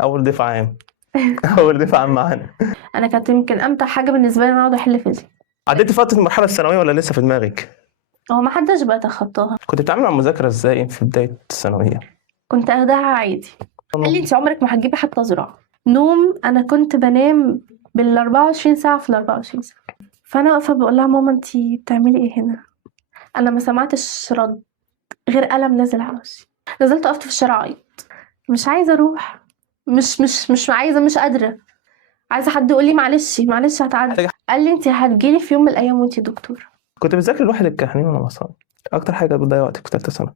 اول دفعه عام. اول دفعه عام معانا. انا كانت يمكن امتع حاجه بالنسبه لي ان انا اقعد احل فيزياء. عديتي فتره المرحله الثانويه ولا لسه في دماغك؟ هو ما حدش بيتخطاها. كنت بتعامل مع المذاكره ازاي في بدايه الثانويه؟ كنت اخدها عادي. قال لي انت عمرك ما هتجيبي حتى زراعه نوم. انا كنت بنام بال 24 ساعه في ال 24 ساعه. فانا واقفه بقول لها ماما انت بتعملي ايه هنا؟ انا ما سمعتش رد غير قلم نازل على وشي. نزلت وقفت في الشارع عيط. مش عايزه اروح. مش عايزه، مش قادره. عايزه حد يقول لي معلش معلش هتعدي. قال لي انت هتجيلي في يوم من الايام وانت دكتوره. كنت بتذاكر لوحدك كحنين ولا مع صحابك؟ اكتر حاجه بتضيع وقتك في ثالثه ثانوي؟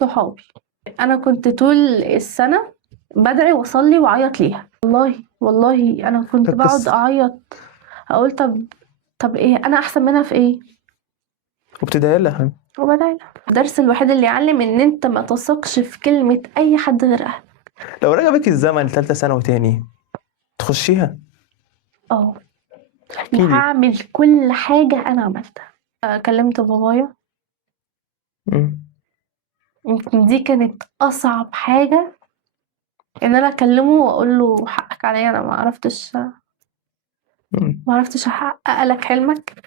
صحابي. انا كنت طول السنه بدعي واصلي واعيط ليها. والله انا كنت بقعد القصة. اعيط. اقول طب ايه انا احسن منها في ايه؟ وابتدائي لها. وبدعي لها. الدرس الوحيد اللي يعلم ان انت ما تثقش في كلمه اي حد غير اهلك. لو رجع بك الزمن ثالثه ثانوي تاني تخشيها؟ اه احكي لي. وهعمل كل حاجه انا عملتها. كلمت بابايا. مم. يمكن دي كانت اصعب حاجه ان انا اكلمه واقول له حقك عليا. انا مم. ما عرفتش احقق لك حلمك.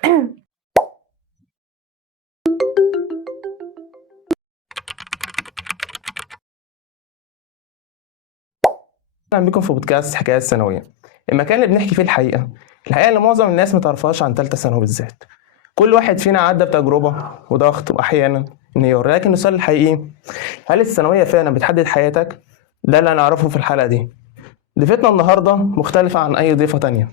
اهلا بكم في بودكاست حكايات ثانويه، المكان اللي بنحكي فيه الحقيقه اللي معظم الناس ما تعرفهاش عن ثالثه ثانوي بالذات. كل واحد فينا عدى بتجربه وضغط واحيانا انهيار، لكن السؤال الحقيقي: هل الثانويه فعلا بتحدد حياتك؟ ده اللي هنعرفه في الحلقه دي. ضيفتنا النهارده مختلفه عن اي ضيفه تانية،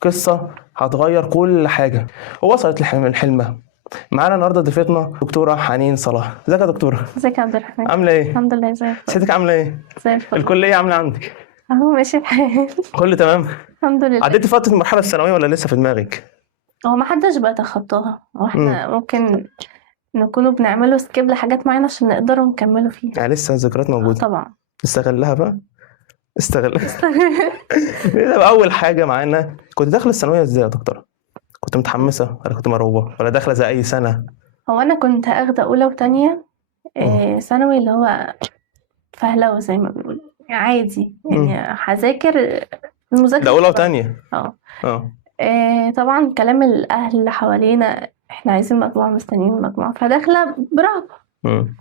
قصه هتغير كل حاجه ووصلت لحلمها. معانا النهارده ضيفتنا دكتوره حنين صلاح. ازيك يا دكتوره؟ ازيك يا عبد الرحمن؟ عامله ايه؟ الحمد لله. زي الفل. صحتك عامله ايه؟ زي الفل. الكليه عامله عندك؟ اهو ماشي الحال. كله تمام؟ الحمد لله. عديتي فتره المرحله الثانويه ولا لسه في دماغك؟ هو ما حدش بيتخطاها. هو احنا ممكن نكونوا بنعمله سكيب لحاجات معينة عشان نقدروا نكملوا فيها. يعني لسه الذكريات موجوده؟ طبعا. استغلها بقى. استغلها. ده بقى اول حاجه معانا. كنت داخله الثانويه ازاي يا دكتوره؟ كنت متحمسه ولا كنت مرعوبه ولا داخله زي اي سنه؟ هو انا كنت اخده اولى وتانية ثانوي اللي هو فهلوة زي ما بيقولوا عادي يعني هذاكر المذاكرة. ده اولى وتانية. اه اه. طبعا كلام الاهل اللي حوالينا احنا عايزين مجموعة مستنيين مجموعة فداخلة برهبة. مم.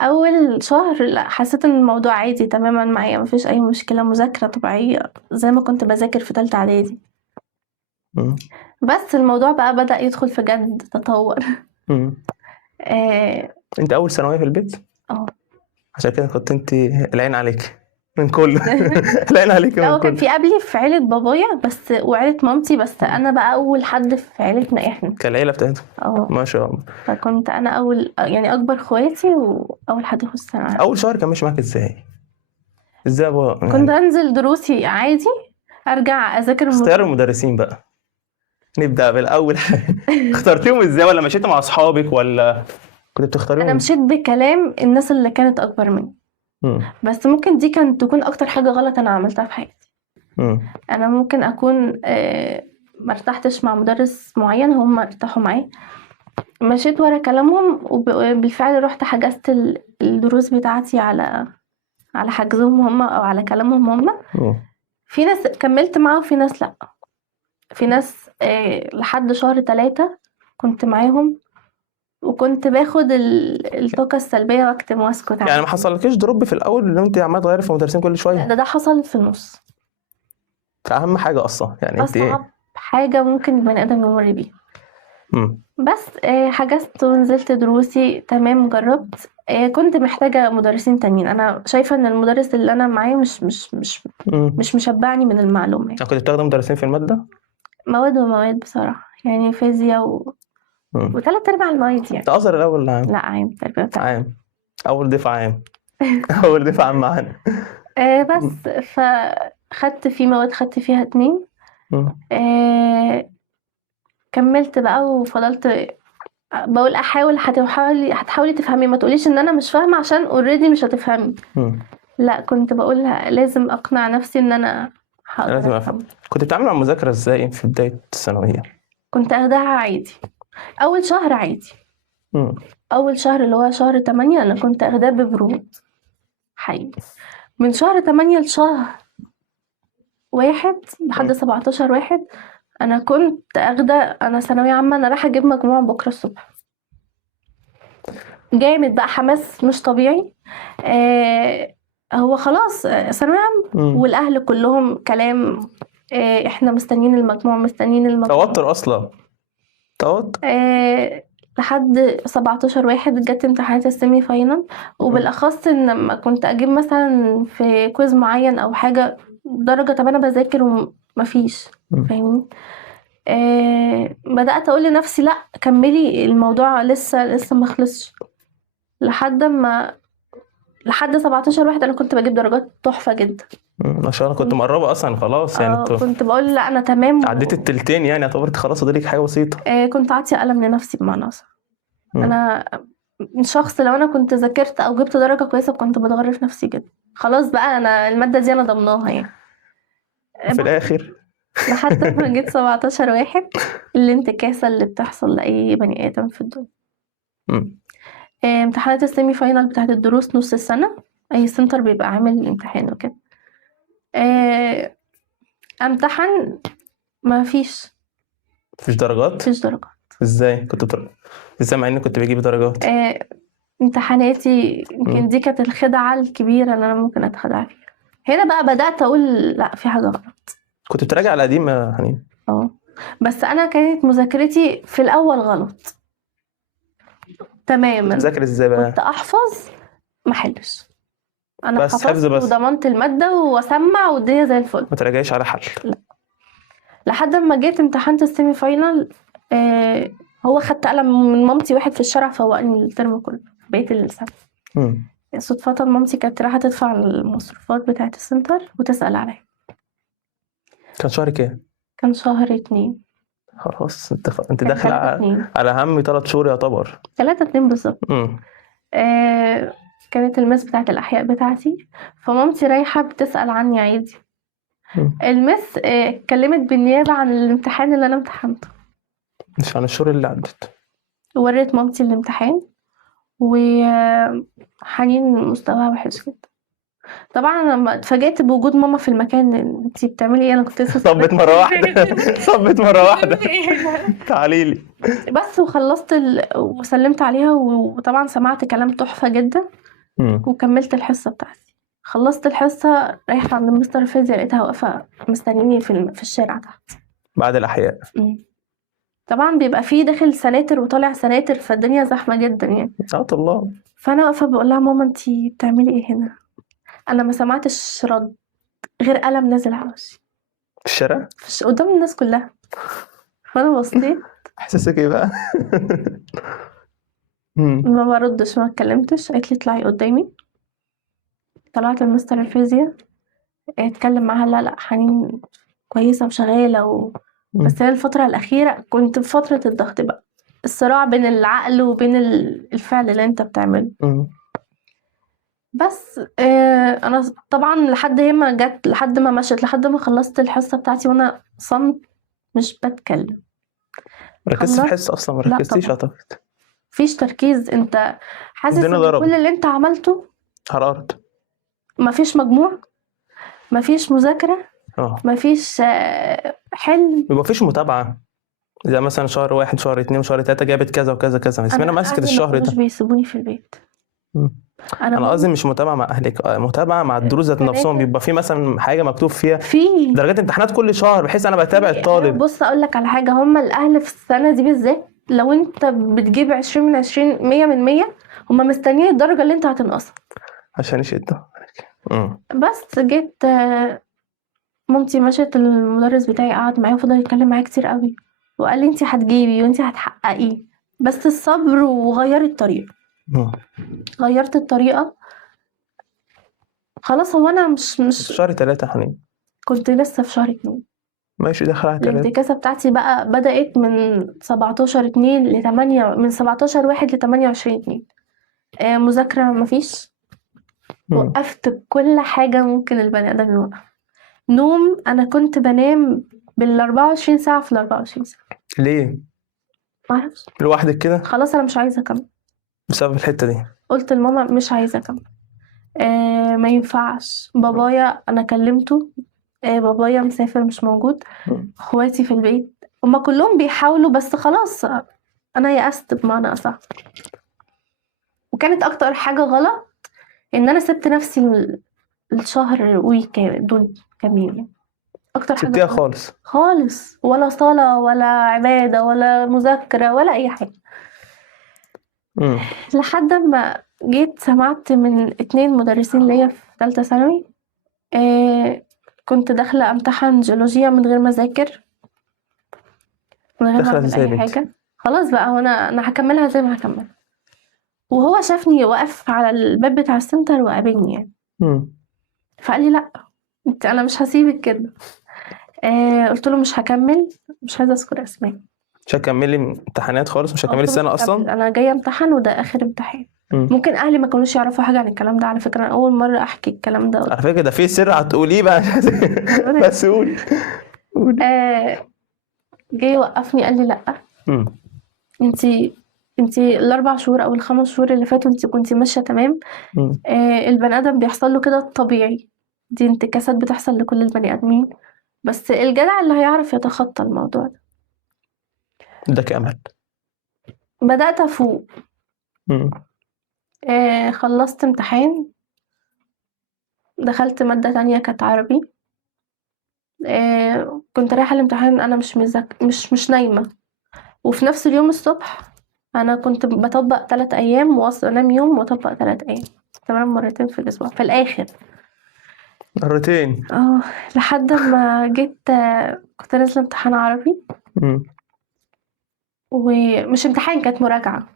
اول شهر لا حسيت ان الموضوع عادي تماما معايا مفيش اي مشكلة مذاكرة طبيعية زي ما كنت بذاكر في تالتة اعدادي. مم. بس الموضوع بقى بدأ يدخل في جد تطور. مم. اه. انت اول ثانويه في البيت؟ اه. عشان كده كنت انت العين عليك من كله. العين عليك لا من هو كان كله. في قبلي في عيلة بابايا بس وعيلة مامتي بس انا بقى اول حد في عيلتنا احنا. كالعيله بتاعتهم. اه ما شاء الله. فكنت انا اول يعني اكبر اخواتي واول حد يخش ثانوي. اول شهر كان ماشي معاك ازاي؟ ازاي بقى كنت يعني؟ انزل دروسي عادي ارجع اذاكر اختيار المدرسين بقى، نبدا بالاول حاجه. اخترتيهم ازاي؟ ولا مشيتي مع اصحابك ولا كنت بتختاريهم انا ازاي؟ مشيت بكلام الناس اللي كانت اكبر مني. بس ممكن دي كانت تكون اكتر حاجة غلط انا عملتها في حياتي. انا ممكن اكون مرتحتش مع مدرس معين هم ارتاحوا معاه مشيت ورا كلامهم وبالفعل رحت حجزت الدروس بتاعتي على حجزهم هم او على كلامهم هم. في ناس كملت معاهم وفي ناس لا. في ناس لحد شهر 3 كنت معاهم وكنت باخد الطاقة السلبية واكتم واسكت يعني ما حصلكيش دروب في الاول ان انت عماله تغيري في مدرسين كل شويه؟ ده حصل في النص. اهم حاجه اصلا يعني انت ايه؟ اصعب حاجة ممكن البني ادم يمر بيها. بس حجزت ونزلت دروسي تمام جربت. كنت محتاجة مدرسين تانيين. انا شايفة ان المدرس اللي انا معاه مش مشبعني من المعلومات. كنت بتاخدي مدرسين في الماده؟ مواد ومواد بصراحة يعني فيزياء وثلاث ارباع المواد يعني. انت ازهر الاول ولا عام؟ لا عام تربية وتعليم. عام. اول دفعه عام. اول دفعه عام معانا. بس فخدت في مواد خدت فيها 2. كملت بقى وفضلت بقول احاول هتحاولي تفهمي ما تقوليش ان انا مش فاهمه عشان اوريدي مش هتفهمي. لا كنت بقول لازم اقنع نفسي ان انا لازم هقدر افهم. كنت بتعامل مع المذاكره ازاي في بدايه الثانويه؟ كنت اخدها عادي. اول شهر عادي. اول شهر اللي هو شهر 8 انا كنت اخداه ببرود حقيقي. من شهر 8 لشهر 1 لحد 17/1 أنا كنت أخدة، أنا ثانوية عامة، أنا رايحة أجيب مجموع بكرة الصبح. جامد بقى، حماس مش طبيعي. هو خلاص ثانوية عامة والأهل كلهم كلام، إحنا مستنيين المجموع. توتر أصلا، توتر. لحد 17/1 جت امتحانات السيمي فاينل، وبالأخص إن لما كنت أجيب مثلا في كويز معين أو حاجة درجة، طب أنا بذاكر ومفيش، فاهمني؟ بدأت أقول لنفسي لأ كملي، الموضوع لسه ما خلصش. لحد 17/1 أنا كنت بجيب درجات تحفة جدا ما شاء الله، كنت مقربة أصلا خلاص يعني. كنت بقول لأ أنا تمام، عديت التلتين يعني، اعتبرت خلاص فاضلك حاجة بسيطة. كنت عاطية قلم لنفسي بمعنى أصح. أنا شخص لو أنا كنت ذاكرت أو جبت درجة كويسة كنت بتغرف نفسي جدا، خلاص بقى أنا المادة دي أنا ضمناها يعني. في الآخر لحد ما جيت 17/1 الانتكاسة اللي بتحصل لأي بني آدم في الدنيا. امتحانات السيمي فاينل بتاعت الدروس نص السنة، أي سنتر بيبقى عامل امتحان وكده. امتحن مفيش درجات. ازاي ازاي مع اني كنت بجيب درجات؟ امتحاناتي يمكن دي كانت الخدعة الكبيرة اللي أنا ممكن أتخدع فيها. هنا بقى بدأت أقول لأ في حاجة غلط. كنت بتراجع على قديم يا حنين؟ بس أنا كانت مذاكرتي في الأول غلط تماما. بتذاكر ازاي بقى؟ كنت أحفظ محلش، أنا بس حفظ بس وضمنت المادة وأسمع والدنيا زي الفل، ما تراجعيش على حل. لا. لحد ما جيت امتحنت السيمي فاينل، هو خدت قلم من مامتي واحد في الشارع فوقني الترم كله بقيت السنة. صدفة مامتي كانت رايحة تدفع المصروفات بتاعة السنتر وتسأل عليا. كان شهر كام؟ كان شهر 2. خلاص انت داخل على أهم 3 شهور يعتبر. 3/2 بالظبط. كانت المس بتاعة الأحياء بتاعتي، فمامتي رايحة بتسأل عني عادي. المس اتكلمت بالنيابة عن الامتحان اللي أنا امتحنته، مش عن الشهور اللي عدت. وريت مامتي الامتحان، وحنين مستواها وحش جدا. طبعا انا لما اتفاجئت بوجود ماما في المكان، انتي بتعملي ايه؟ انا كنت لسه صبت مره واحده صبت مره واحده تعالي لي بس. وخلصت وسلمت عليها، وطبعا سمعت كلام تحفه جدا. وكملت الحصه بتاعتي، خلصت الحصه رايحه عند مستر الفيزياء لقيتها واقفه مستنيني في الشارع تحت بعد الاحياء. طبعا بيبقى فيه داخل سناتر وطالع سناتر، فالدنيا زحمه جدا يعني. الله. فانا واقفه بقول لها ماما انتي بتعملي ايه هنا؟ انا ما سمعتش رد غير قلم نازل على وشي في الشارع قدام الناس كلها. فانا بصيت. احساسك ايه بقى؟ ما بردش، ما اتكلمتش. قالت لي اطلعي قدامي. طلعت المستر الفيزياء اتكلم معاها. لا حنين كويسه وشغاله بس هي الفتره الاخيره كنت في فتره الضغط بقى، الصراع بين العقل وبين الفعل اللي انت بتعمله. بس انا طبعا لحد ما جت، لحد ما مشت، لحد ما خلصت الحصه بتاعتي وانا صمت مش بتكلم. ركزت في الحصه اصلا؟ ما ركزتيش اعتقد. مفيش تركيز، انت حاسس ان كل اللي انت عملته حرارت. مفيش مجموع، مفيش مذاكره، مفيش حل، مفيش متابعه. زي مثلا شهر 1 شهر 2 شهر 3 جابت كذا وكذا كذا، اسمنا ماسكه الشهر ده. مش بيسيبوني في البيت. انا قصدي مش متابعه مع اهلك، متابعه مع الدروس ذات نفسهم. بيبقى في مثلا حاجه مكتوب فيها درجات امتحانات كل شهر، بحيث انا بتابع الطالب. بص اقول لك على حاجه، هم الاهل في السنه دي بالذات لو انت بتجيب 20 من 20 100 من 100 هم مستنيين الدرجه اللي انت هتنقصها عشان يشدوا. بس جيت مامتي مشت، المدرس بتاعي قعد معايا وفضل يتكلم معايا كتير قوي، وقال لي انت هتجيبي وانت هتحققي، بس الصبر. وغيري الطريقه. غيرت الطريقه خلاص. هو انا مش شهر 3 حنين كنت لسه في شهر 2. ماشي دخل على 3. الانتكاسه بتاعتي بقى بدات من 17/2 ل 8، من 17/1 ل 28/2. مذاكره مفيش. وقفت كل حاجه ممكن البني ادم يوقف. نوم، انا كنت بنام بال24 ساعه في ال24 ساعه. ليه؟ معرفش، لوحدك كده؟ خلاص انا مش عايزه اكمل بسبب الحته دي. قلت لماما مش عايزه اكمل. ما ينفعش. بابايا انا كلمته، بابايا مسافر مش موجود، اخواتي في البيت هما كلهم بيحاولوا بس خلاص انا يأست بمعنى اصح. وكانت اكتر حاجة غلط ان انا سبت نفسي الشهر دول كاملين. اكتر حاجة سبتيها غلط خالص. خالص، ولا صلاة ولا عبادة ولا مذاكرة ولا اي حاجة. لحد ما جيت سمعت من 2 مدرسين ليا في ثالثة ثانوي، كنت داخلة امتحن جيولوجيا من غير ما اذاكر، من غير ما داخلة اعمل ازاي اي بنت؟ حاجة. خلاص بقى وانا هكملها زي ما هكمل. وهو شافني واقف على الباب بتاع السنتر وقابلني يعني. فقال لي لا انا مش هسيبك كده. قلت له مش هكمل، مش عايزة اذكر اسماء. مش هكملي امتحانات خالص؟ مش هكملي السنة اصلا؟ انا جاية امتحن وده اخر امتحان. ممكن اهلي ما كانوش يعرفوا حاجة عن الكلام ده، على فكرة انا اول مرة احكي الكلام ده. على فكرة ده في سر هتقوليه بقى. بس قولي. جه يوقفني قال لي لا، انتي ال4 شهور او ال5 شهور اللي فاتوا انتي كنتي ماشية تمام. البني ادم بيحصل له كده الطبيعي، دي انتكاسات بتحصل لكل البني ادمين، بس الجدع اللي هيعرف يتخطى الموضوع ده. ده كامل. بدأت افوق. خلصت امتحان، دخلت مادة تانية كانت عربي. كنت رايحة الامتحان انا مش نايمة. وفي نفس اليوم الصبح انا كنت بطبق 3 ايام وانام يوم واطبق 3 ايام، تمام، مرتين في الاسبوع في الاخر. مرتين. لحد ما جيت كنت نازلة امتحان عربي. ومش امتحان، كانت مراجعة.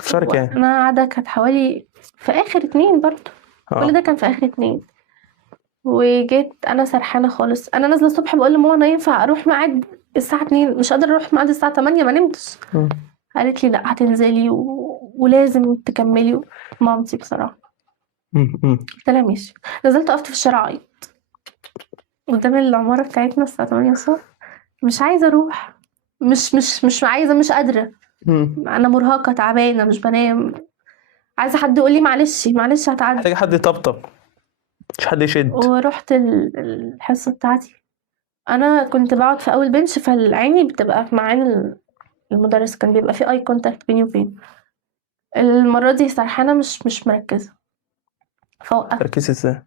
في شهر كام؟ انا قاعدة كانت حوالي في اخر 2 برضو. كل ده كان في اخر 2. وجيت انا سرحانة خالص. انا نازلة الصبح بقول لماما انا ينفع اروح ميعاد الساعة 2؟ مش قادرة اروح ميعاد الساعة 8، ما نمتش. قالت لي لا هتنزلي ولازم تكملي. مامتي بصراحة. قلت لها ماشي. نزلت وقفت في الشارع عيط قدام العمارة بتاعتنا الساعة 8 الصبح. مش عايزة اروح، مش عايزة، مش قادرة. انا مرهقة تعبانة مش بنام، عايزة حد يقول لي معلش هتعدي. محتاجة حد يطبطب، مش حد يشد. ورحت الحصة بتاعتي. انا كنت بقعد في اول بنش، فالعيني بتبقى مع عين المدرس، كان بيبقى في اي كونتاكت بيني وبينه. المرة دي سرحانة مش مركزة، فوقفت. تركيز ازاي؟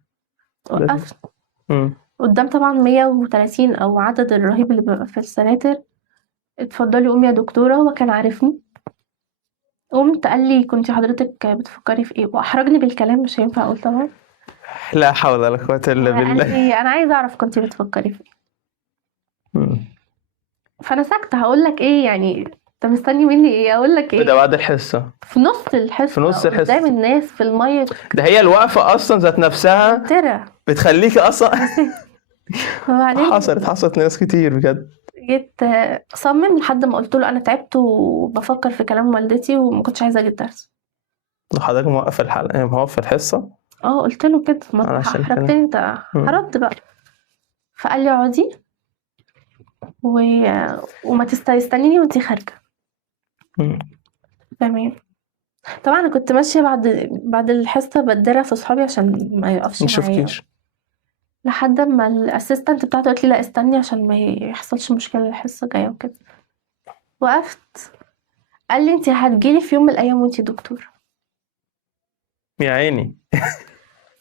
وقفت قدام طبعا 130 او عدد الرهيب اللي بيبقى في السناتر. اتفضلي قومي يا دكتورة. هو كان عارفني. قمت قال لي كنتي حضرتك بتفكري في ايه؟ واحرجني بالكلام، مش هينفع اقول طبعا. لا حول ولا قوة الا بالله. قال لي انا عايزة اعرف كنتي بتفكري في ايه. فانا ساكتة، هقول لك ايه يعني؟ انت مستني مني ايه؟ اقول لك ايه؟ ده بعد الحصة، في نص الحصة قدام الناس في المايك. ده هي الوقفة اصلا ذات نفسها بتخليكي اصلا. حصلت ناس كتير بجد. جيت صمم لحد ما قلت له انا تعبت وبفكر في كلام والدتي وما كنتش عايزه اجي الدرس. حضرتك موقف موقف الحصه؟ قلت له كده، ما حركتني انت، هرد بقى. فقال لي اقعدي وما تستنيني وانتي خارجه. تمام. طبعا انا كنت ماشيه بعد الحصه بدرة في صحابي عشان ما يقفش معايا، لحد ما الاسيستنت بتاعته قالت لي لا استني عشان ما يحصلش مشكله الحصه جايه وكده. وقفت. قال لي انتي هتجيلي في يوم من الايام وانتي دكتور. يا عيني.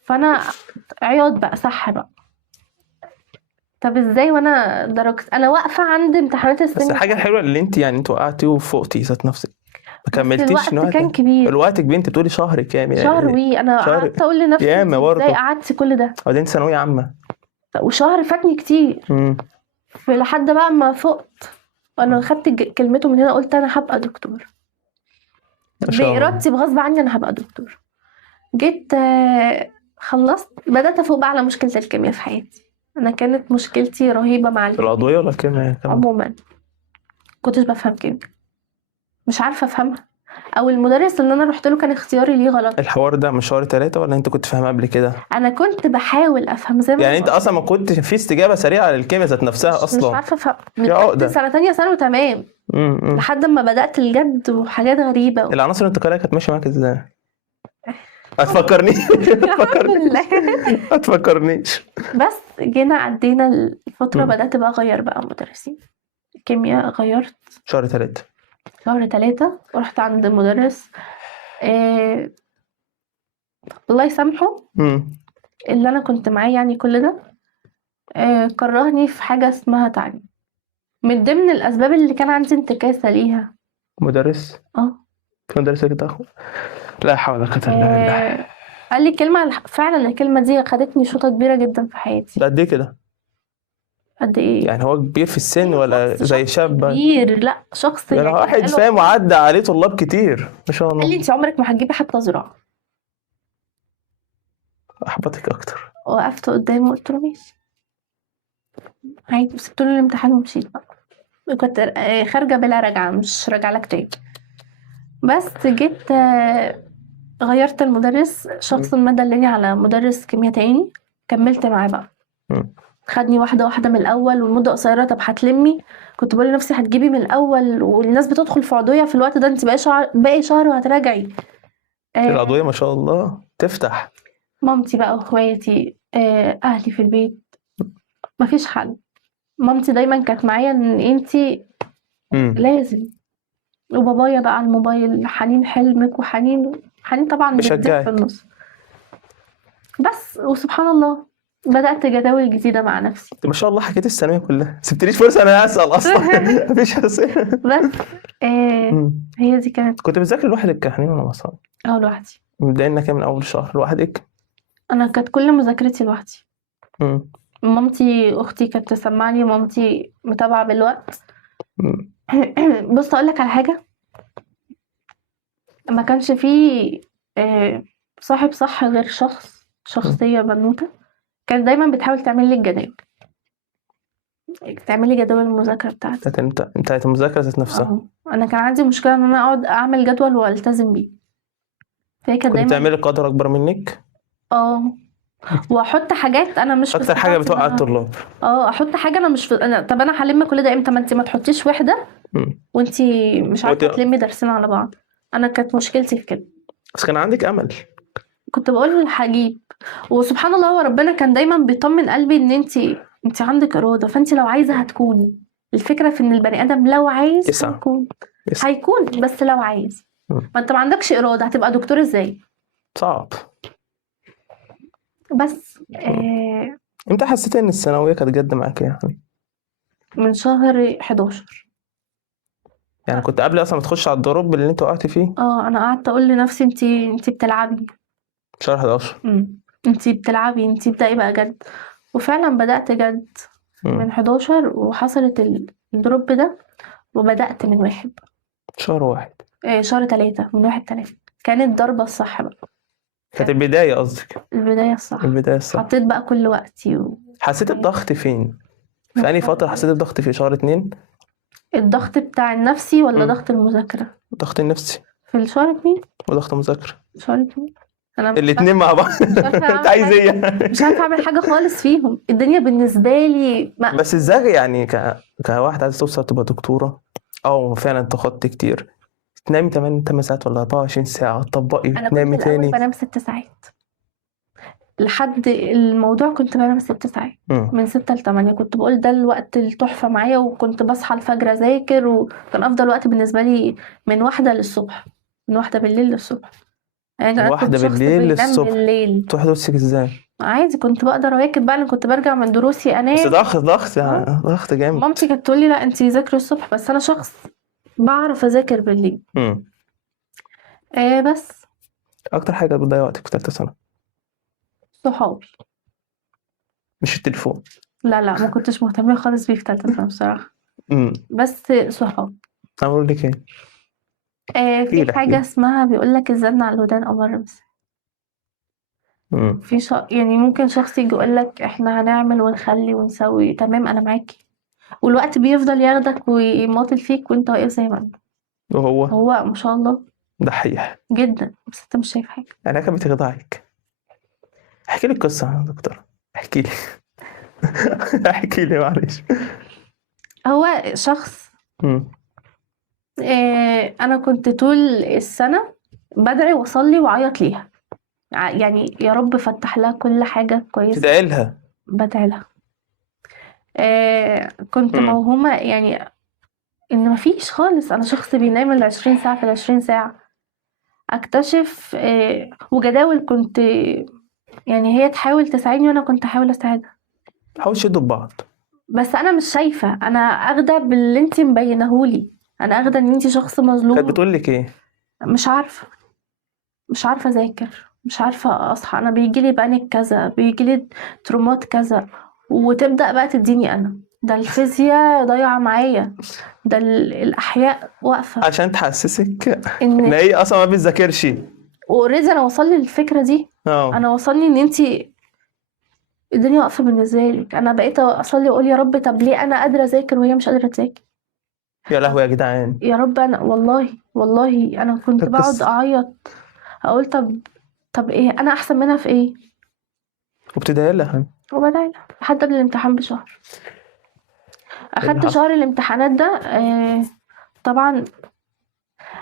فانا عياط بقى، صح بقى. طب ازاي وانا درجت انا واقفه عند امتحانات السنه؟ بس الحاجه الحلوه اللي انت يعني انت وقعتي وفوقتي ذات نفسك، ما كملتيش. الوقت كان كبير. الوقت كبير، انت بتقولي شهر كامل. شهر انا قعدت اقول لنفسي ازاي قعدت كل ده؟ وبعدين ثانويه عامه وشهر فاتني كتير. لحد بقى ما فقت انا خدت كلمته من هنا، قلت انا هبقى دكتور بإرادتي بغصب عني، انا هبقى دكتور. جيت خلصت، بدأت افوق بقى على مشكله الكيمياء في حياتي. انا كانت مشكلتي رهيبه مع العضويه ولا الكيمياء عموما. كنتش بفهم كيمياء، مش عارفه افهمها، او المدرس اللي انا رحت له كان اختياري ليه غلط. الحوار ده مش شهر 3 ولا انت كنت فاهمها قبل كده؟ انا كنت بحاول افهم زي ما يعني انت اصلا ما كنت في استجابه سريعه للكيمياء ذات نفسها اصلا؟ مش عارفه افهم. من سنه تانية ثانوي تمام. لحد ما بدات الجد وحاجات غريبه العناصر الانتقاليه كانت ماشيه معاك ازاي؟ هتفكرنيش الحمد لله. ما تفكرنيش. بس جينا عدينا الفترة، مم. بدأت بقى أغير بقى مدرسين. الكيمياء غيرت شهر 3. شهر 3 ورحت عند مدرس الله يسامحه، اللي أنا كنت معاه يعني كل ده كرهني في حاجة اسمها تعليم، من ضمن الأسباب اللي كان عندي انتكاسة ليها. مدرس في مدرسة كده لا حول ولا قوة إلا بالله. قال لي كلمة فعلا الكلمة دي خدتني شوطة كبيرة جدا في حياتي. ده قد ايه كده؟ قد ايه؟ يعني هو كبير في السن ولا زي شاب؟ كبير، لا شخص يعني واحد فاهم وعدى عليه طلاب كتير ما شاء الله. قال لي انت عمرك ما هتجيبي حتى زراعة. احبطك اكتر. وقفت قدامه وقلت له ماشي عادي، سبت له الامتحان ومشيت بقى. كنت خارجة بلا رجعة، مش راجعة لك تاني. بس جيت غيرت المدرس، شخص ما دلني على مدرس كيمياء تاني، كملت معاه بقى. خدني واحدة واحدة من الأول، والمدة قصيرة. طب هتلمي؟ كنت بقول لنفسي هتجيبي من الأول، والناس بتدخل في عضوية في الوقت ده، انت باقي شهر وهتراجعي. العضوية ما شاء الله تفتح. مامتي بقى واخواتي أهلي في البيت مفيش حل. مامتي دايما كانت معايا ان انتي لازم، وبابايا بقى على الموبايل حنين حلمك، وحنين طبعا بتزيد في النص. بس وسبحان الله بدأت جداول جديدة مع نفسي. ما شاء الله حكيت الثانوية كلها، سبتليش فرصة انا اسأل اصلا. مفيش اسئلة. بس هي دي كانت. كنت بتذاكر لوحدك حنين ولا مصاب؟ لوحدي. مبدئيا كده من اول شهر لوحدك؟ انا كانت كل مذاكرتي لوحدي. مامتي اختي كانت تسمعني، مامتي متابعة بالوقت. بص اقول لك على حاجة، ما كانش فيه صاحب صح غير شخصية بنوتة كانت دايما بتحاول تعمل لي الجداول، تعمل لي جدول المذاكرة بتاعتي. انت المذاكرة ذات نفسها. انا كان عندي مشكلة ان انا اقعد اعمل جدول والتزم بيه، فهي كانت دايما بتعملي قدر اكبر منك. واحط حاجات انا مش اكتر حاجة بتوقع الطلاب. احط حاجة انا مش طب انا هلم كل ده امتى؟ ما انت ما تحطيش وحدة وانت مش عارفة تلمي درسين على بعض. انا كانت مشكلتي في كده، بس كان عندك امل. كنت بقول هجيب، وسبحان الله وربنا كان دايما بيطمن قلبي ان انت عندك اراده، فانت لو عايزه هتكوني. الفكره في ان البني ادم لو عايز هيكون بس لو عايز. ما انت ما عندكش اراده هتبقى دكتور ازاي؟ صعب. بس امتى حسيت ان الثانويه كانت جد معاك يعني؟ من شهر 11. يعني كنت قبل اصلا ما تخش على الضرب اللي انت وقعتي فيه؟ انا قعدت اقول لنفسي انت بتلعبي. شهر 11 انت بتلعبي، انت ابدأي بقى جد. وفعلا بدأت جد من 11 وحصلت الدروب ده، وبدأت من 1 شهر 3 من 1/3 كانت ضربة الصح بقى. كانت البداية قصدك؟ البداية الصح. حطيت بقى كل وقتي حسيت الضغط فين؟ في أي فترة حسيت الضغط؟ في شهر 2؟ الضغط بتاع النفسي ولا ضغط المذاكرة؟ ضغط النفسي. في الشهر 2 وضغط المذاكرة شهر 2. الاتنين مع بعض. انت عايز ايه؟ مش عارفه اعمل حاجه خالص فيهم. الدنيا بالنسبه لي بس ازاي يعني كواحد عايز توصل تبقى دكتوره فعلا تخطي كتير، تنامي 8 ساعات ولا 24 ساعه تطبقي وتنامي تاني؟ انا بنام 6 ساعات لحد الموضوع، كنت بنام 6 ساعات من 6 ل 8. كنت بقول ده الوقت التحفه معايا، وكنت بصحى الفجر اذاكر، وكان افضل وقت بالنسبه لي من 1 للصبح، من 1 بالليل للصبح. يعني انا كنت شخص بينام بالليل. تروحي دروسك ازاي؟ عادي كنت بقدر اواكب بقى. انا كنت برجع من دروسي انام، بس ضغط يعني ضغط جامد. مامتي كانت تقول لي لا انتي ذاكري الصبح، بس انا شخص بعرف اذاكر بالليل. بس اكتر حاجه بتضيع وقتك في ثالثه ثانوي؟ صحابي، مش التليفون. لا ما كنتش مهتمه خالص بيه في ثالثه ثانوي بصراحه. بس صحاب. اقول لك ايه؟ في حاجه اسمها بيقول لك الزن على الودان امر بس. في يعني ممكن شخص يجي يقول لك احنا هنعمل ونخلي ونسوي، تمام انا معاكي، والوقت بيفضل ياخدك ويماطل فيك وانت واقف زي ما انت. هو ما شاء الله دحيح جدا، بس انت مش شايف حاجه. يعني كانت بتخدعك. احكي لي القصه يا دكتور، احكي لي. احكي لي معلش. هو شخص انا كنت طول السنه بدعي واصلي واعيط ليها، يعني يا رب فتح لها كل حاجة كويسة. تدعي لها؟ بدعي لها. كنت مم. موهومة يعني إن مفيش خالص، أنا شخص بينام 20 ساعة في 20 ساعة. أكتشف وجداول كنت يعني هي تحاول تساعدني وأنا كنت أحاول أساعدها، حاولوا تشدوا ببعض. بس أنا مش شايفة، أنا أخدة باللي انتي مبينهولي، أنا أخدة إن انتي شخص كانت مظلوم. بتقول لك ايه؟ مش عارفة أذاكر، مش عارفة أصحى، أنا بيجيلي بانيك كذا، بيجيلي ترومات كذا، وتبدأ بقى تديني أنا ده الفيزياء ضايعة معايا، ده الأحياء واقفة، عشان تحسسك ان إن هي اصلا ما بتذاكرش. اوريدي أنا وصلي للفكرة دي، أنا وصلني إن انتي الدنيا واقفة بالنسبة لك. أنا بقيت أصلي وأقول يا رب طب ليه أنا قادرة أذاكر وهي مش قادرة تذاكر؟ يا لهوي يا جدعان. يا رب أنا والله أنا كنت بقعد أعيط، أقول طب إيه أنا أحسن منها في إيه؟ وبتدعي لها. وبدأ لحد قبل الامتحان بشهر، أخدت شهر الامتحانات ده. طبعا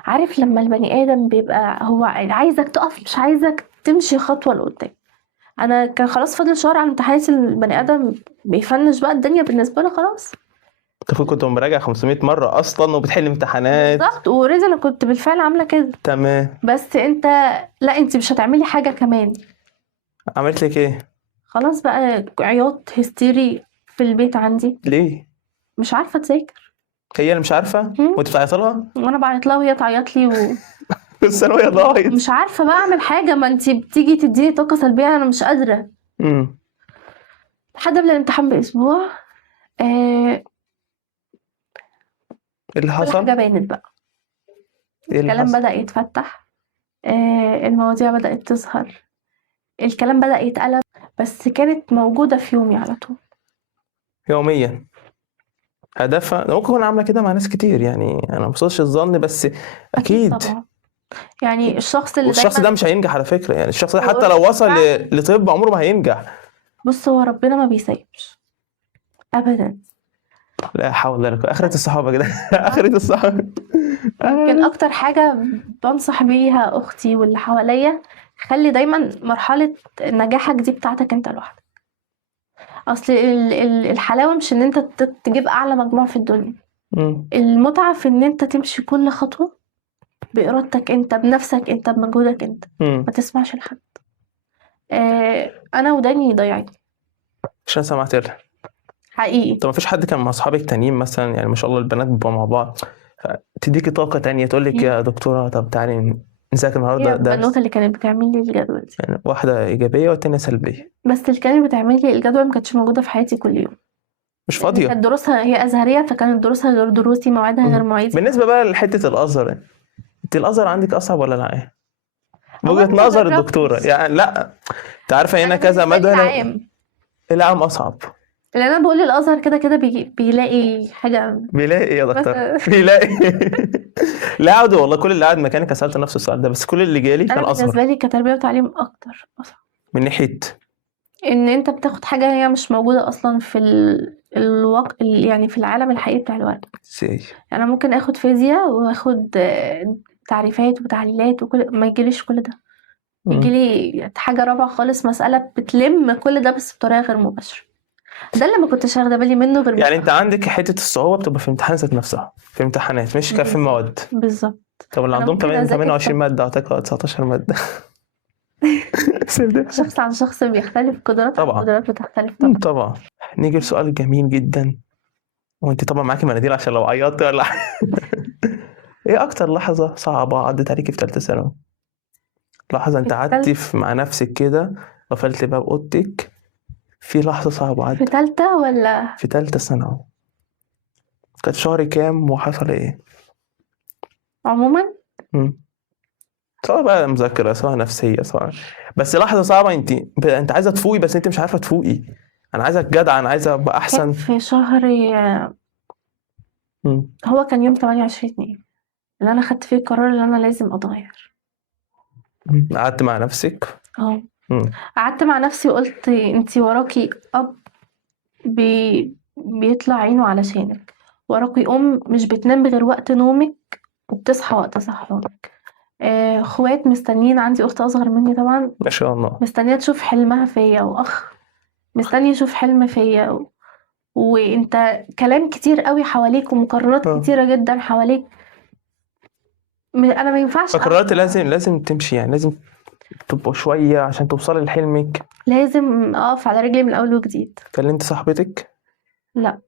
عارف لما البني آدم بيبقى هو عايزك تقف مش عايزك تمشي خطوة لقدام. أنا كان خلاص فاضل شهر على امتحانات، البني آدم بيفنش بقى الدنيا بالنسبة له خلاص. كنت مراجع 500 مرة أصلا وبتحل امتحانات. بالظبط، وريزي أنا كنت بالفعل عاملة كده. تمام. بس أنت لا، أنت مش هتعملي حاجة كمان. عملت لك إيه؟ خلاص بقى عياط هستيري في البيت عندي. ليه؟ مش عارفة تذاكر. هي اللي مش عارفة وأنت بتعيط لها؟ وأنا بعيط لها وهي تعيط لي الثانوية ضاعت. مش عارفة بقى أعمل حاجة، ما أنتي بتيجي تديني طاقة سلبية أنا مش قادرة. لحد قبل الامتحان بأسبوع إيه اللي كل حصل؟ حاجة بانت بقى. إيه اللي الكلام حصل؟ بدأ يتفتح، المواضيع بدأت تظهر، الكلام بدأ يتقلب، بس كانت موجودة في يومي على طول. يوميا. هدفها ممكن أكون عاملة كده مع ناس كتير، يعني أنا مبصلش الظن بس أكيد. طبعا يعني الشخص اللي والشخص دايما ده مش هينجح على فكرة، يعني الشخص ده حتى لو وصل لطب عمره ما هينجح. بص هو ربنا ما بيسيبش أبدا. لا حول ولا قوة. آخرة الصحابة كده. آخرة الصحابة. يمكن أكتر حاجة بنصح بيها أختي واللي حواليا، خلي دايما مرحلة نجاحك دي بتاعتك أنت لوحدك. أصل الحلاوة مش إن أنت تجيب أعلى مجموع في الدنيا، المتعة في إن أنت تمشي كل خطوة بإرادتك أنت، بنفسك أنت، بمجهودك أنت، ما تسمعش لحد. أنا وداني ضيعتني عشان سمعت لها حقيقي. طب ما فيش حد كان مع اصحابك تانيين مثلا، يعني ما شاء الله البنات بيبقوا مع بعض، تديكي طاقة تانية تقول لك يا دكتورة طب تعالي نذاكر النهارده هي درس؟ البنوتة اللي كانت بتعمل لي الجدول دي، يعني واحدة إيجابية والتانية سلبية. بس اللي كانت بتعمل لي الجدول ما كانتش موجودة في حياتي كل يوم، مش فاضية. كانت دروسها هي أزهرية، فكانت دروسها غير دروسي، مواعيدها غير مواعيدي. بالنسبة بقى لحتة الأزهر، انت الأزهر عندك أصعب ولا لا؟ بوجهة نظر الدكتورة يعني. لا انت عارفة هنا كذا مدى. العام أصعب. لأن أنا بقول الأزهر كده كده بيلاقي حاجة. بيلاقي إيه يا دكتور؟ بيلاقي. لا عادي والله، كل اللي قاعد مكانك سألت نفس السؤال ده، بس كل اللي جالي كان أنا أزهر. بالنسبة لي كتربية وتعليم أكتر أصعب من ناحية إن أنت بتاخد حاجة هي مش موجودة أصلا في الواقع، يعني في العالم الحقيقي بتاع الورق. يعني أنا ممكن آخد فيزياء وآخد تعريفات وتحليلات وكل ما يجيليش كل ده، يجيلي حاجة رابعة خالص، مسألة بتلم كل ده بس بطريقة غير مباشرة. ده اللي ما كنتش واخده بالي منه غير يعني انت عندك حته الصعوبه بتبقى في الامتحان ذات نفسها، في امتحانات مش كافي مواد. بالظبط. طب اللي عندهم 28 ماده اعتقد 19 ماده. شخص عن شخص بيختلف، قدرات بتختلف طبعا. نيجي لسؤال جميل جدا، وانت طبعا معاكي مناديل عشان لو عيطت ولا ايه اكتر لحظه صعبه عدت عليكي في ثالثه ثانوي؟ لحظه انت قعدتي مع نفسك كده قفلت باب اوضتك، في لحظه صعبه عدت في ثالثه ولا في ثالثه ثانوي؟ كانت شهر كام وحصل ايه عموما؟ سواء بقى مذاكرة سواء نفسية سواء، بس لحظة صعبة انت عايزة تفوقي بس انت مش عارفة تفوقي. انا عايزك جدع، انا عايزة ابقى احسن. في شهر هو كان يوم 28/2 اللي انا خدت فيه القرار اللي انا لازم اتغير. قعدت مع نفسك؟ قعدت مع نفسي وقلت انتي وراكي اب بيطلع عينه علشانك، وراكي ام مش بتنام غير وقت نومك وبتصحى وقت صحيانك، اخوات مستنيين، عندي اخت اصغر مني طبعا ما شاء الله. مستنيه تشوف حلمها فيا، واخ مستني يشوف حلم فيا وانت كلام كتير قوي حواليك ومقارنات كتيره جدا حواليك. انا ما ينفعش فقررت لازم تمشي، يعني لازم تبقى شويه عشان توصلي لحلمك. لازم اقف على رجلي من اول وجديد. كلمت صاحبتك؟ لا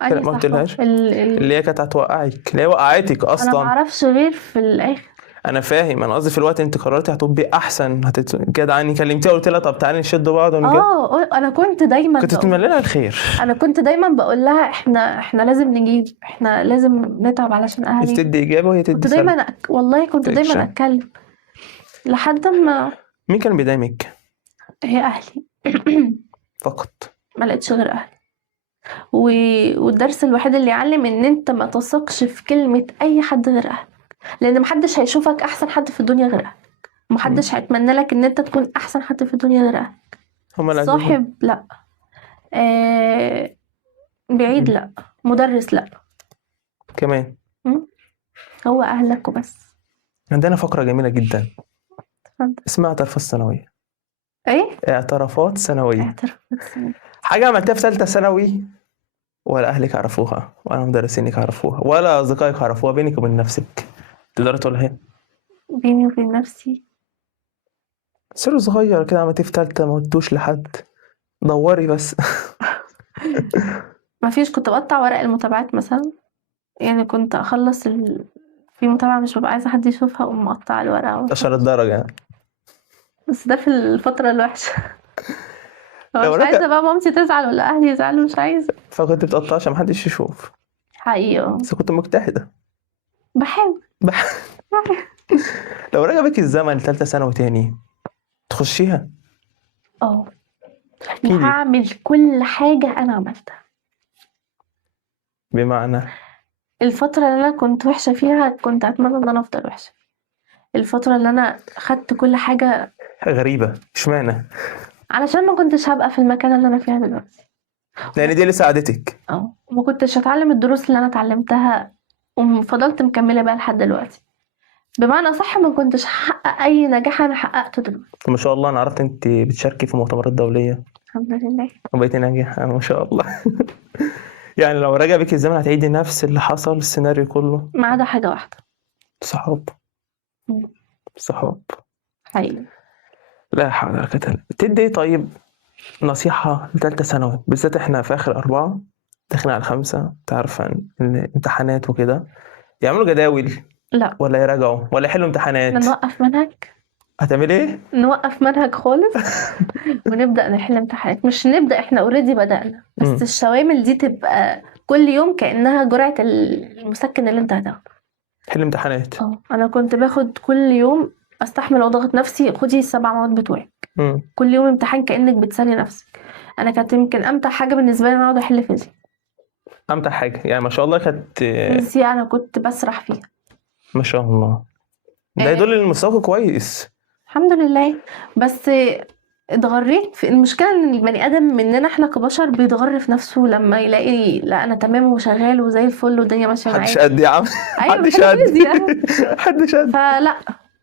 ما قلتلهاش اللي هي كانت هتوقعك، اللي هي وقعتك اصلا؟ انا ما اعرفش غير في الاخر. انا فاهم، انا قصدي في الوقت انت قررتي هتبقي احسن جدعاني، كلمتيها قلت لها طب تعالي نشد بعض ونجد. انا كنت دايما كنت تتمنى لها الخير. انا كنت دايما بقول لها احنا لازم نجيب، احنا لازم نتعب علشان اهلي. تدي اجابه وهي تدي كنت دايما والله كنت دايما اتكلم لحد ما. مين كان بيدعمك؟ هي اهلي فقط. ما لقيتش غير اهلي. والدرس الوحيد اللي يعلم ان انت ما تثقش في كلمه اي حد غير اهلك، لان محدش هيشوفك احسن حد في الدنيا غير اهلك، محدش هيتمنى لك ان انت تكون احسن حد في الدنيا غير اهلك. صاحب لا، بعيد لا، مدرس لا، كمان هو اهلك وبس. عندنا فقره جميله جدا اسمها اعترافات سنويه. ايه؟ اعترافات سنويه. حاجه عملتها في ثالثه ثانوي ولا اهلك عرفوها ولا مدرسينك عرفوها ولا اصدقائك عرفوها، بينك وبين نفسك، تقدر تقولها ايه؟ بيني وبين نفسي سر صغير كده عملتيه في ثالثه ما قلتوش لحد، دوري بس. ما فيش. كنت بقطع ورق المتابعات مثلا، يعني كنت اخلص في متابعه مش ببقى عايزه حد يشوفها اقوم مقطعه الورقه 10 درجه. بس ده في الفتره الوحشه. مش عايزه بقى مامتي تزعل ولا اهلي يزعلوا، مش عايزه. فكنت بتقطع عشان محدش يشوف حقيقه. بس كنت مجتهده. بحاول. لو رجع بك الزمن لثالثه ثانوي تاني تخشيها؟ هعمل كل حاجه انا عملتها. بمعنى الفتره اللي انا كنت وحشه فيها كنت اتمنى ان انا افضل وحشه. الفتره اللي انا خدت كل حاجه غريبه، اشمعنى؟ علشان ما كنتش هبقى في المكان اللي انا فيها دلوقتي، لان دي اللي ساعدتك. ما كنتش هتعلم الدروس اللي انا اتعلمتها وفضلت مكمله بقى لحد دلوقتي. بمعنى صح ما كنتش هحقق اي نجاح انا حققته دلوقتي. ما شاء الله، انا عرفت انت بتشاركي في مؤتمرات دوليه. الحمد لله. وبقيتي ناجحه ما شاء الله. يعني لو رجع بك الزمن هتعيدي نفس اللي حصل، السيناريو كله ما عدا حاجه واحده. صحاب. صحاب حقيقي. لا حول ولا قوه الا بالله. تدي طيب نصيحه لثالثه ثانوي بالذات، احنا في اخر 4 داخلين على 5، تعرف ان الامتحانات وكده، يعملوا جداول؟ لا. ولا يراجعوا ولا يحلوا امتحانات؟ نوقف منهج. هتعمل ايه؟ نوقف منهج خالص ونبدا نحل امتحانات. مش نبدا، احنا اوريدي بدانا، بس الشوامل دي تبقى كل يوم كانها جرعه المسكن اللي انت هتاخده. حل امتحانات. انا كنت باخد كل يوم استحمل واضغط نفسي، خدي 7 مواد بتوعك. كل يوم امتحان كانك بتسالي نفسك. انا كانت يمكن امتع حاجه بالنسبه لي ان انا اقعد احل فيزياء. امتع حاجه يعني؟ ما شاء الله. كانت فيزياء انا كنت بسرح فيها ما شاء الله. ده يدل ان المستوى كويس. الحمد لله. بس اتغريت في المشكله ان البني ادم مننا احنا كبشر بيتغر في نفسه لما يلاقي لا انا تمام وشغال وزي الفل والدنيا ماشيه معايا. محدش قد يا عم. محدش قد. محدش قد. فلا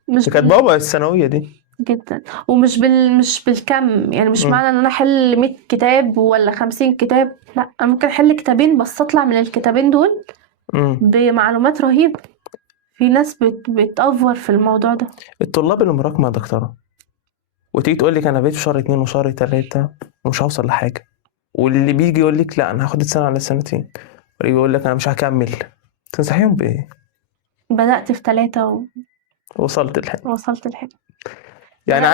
مش كانت بابا الثانويه دي جدا. ومش مش بالكم، يعني مش معنى ان انا احل 100 كتاب ولا 50 كتاب، لا انا ممكن احل كتابين بس اطلع من الكتابين دول بمعلومات رهيبه. في ناس بتأفور في الموضوع ده. الطلاب اللي مراكمه يا دكتوره وتيجي تقول لك انا بقيت في شهر 2 وشهر 3 ومش هوصل لحاجه، واللي بيجي يقول لك لا انا هاخد السنه على سنتين، واللي يقول لك انا مش هكمل، تنصحيهم بايه؟ بدأت في 3 وصلت الحلم. يعني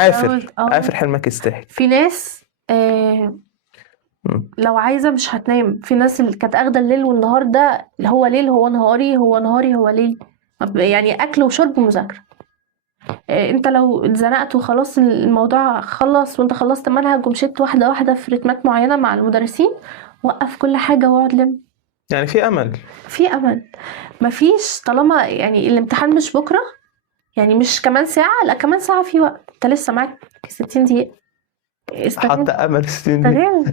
عافر حلمك يستاهل. في ناس لو عايزه مش هتنام. في ناس اللي كانت اخده الليل والنهار، ده هو ليل هو نهاري، هو نهاري هو ليل، يعني اكل وشرب ومذاكره. انت لو اتزنقت وخلاص الموضوع خلص وانت خلصت منهج ومشيت واحده واحده في رتمات معينه مع المدرسين، وقف كل حاجه واقعد لم. يعني في امل. في امل. مفيش طالما يعني الامتحان مش بكره، يعني مش كمان ساعه، لا كمان ساعه في وقت، انت لسه معاك 60 دقيقه. حتى امل 60 دقيقه.